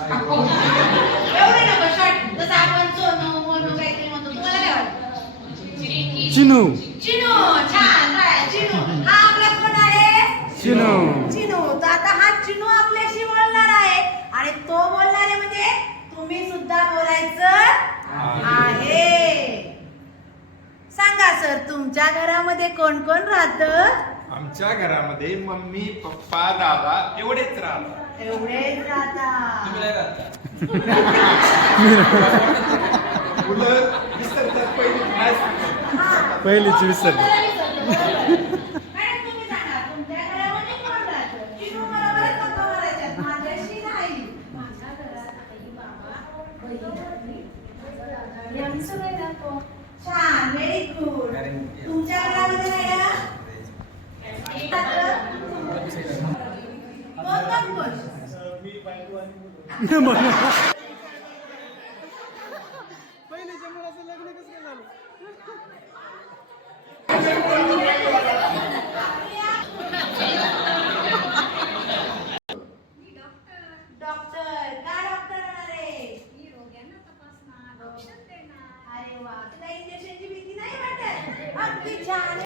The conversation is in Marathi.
एवढे नको शॉर्ट जसं आपण सोनू मोनू काहीतरी म्हणतो तुम्हाला काय वाटतं? चिनू. चिनू छान चिनू. हा आपला कोण आहे? चिनू. चिनू. तर आता हा चिनू आपल्याशी बोलणार आहे. आणि तो बोलणार आहे म्हणजे तुम्ही सुद्धा बोलायचं आहे. सांगा सर तुमच्या घरामध्ये कोण कोण राहतं? आमच्या घरामध्ये मम्मी पप्पा दादा एवढेच राहतात. एवढेच राहतात. मुलं विसरतात पहिली नाही. हा. पहिलीच विसरली. तुम्ही सांगा, तुमच्या पहिल्याच्या मुलाचं लग्न कसं काय झालं अरे वा तुला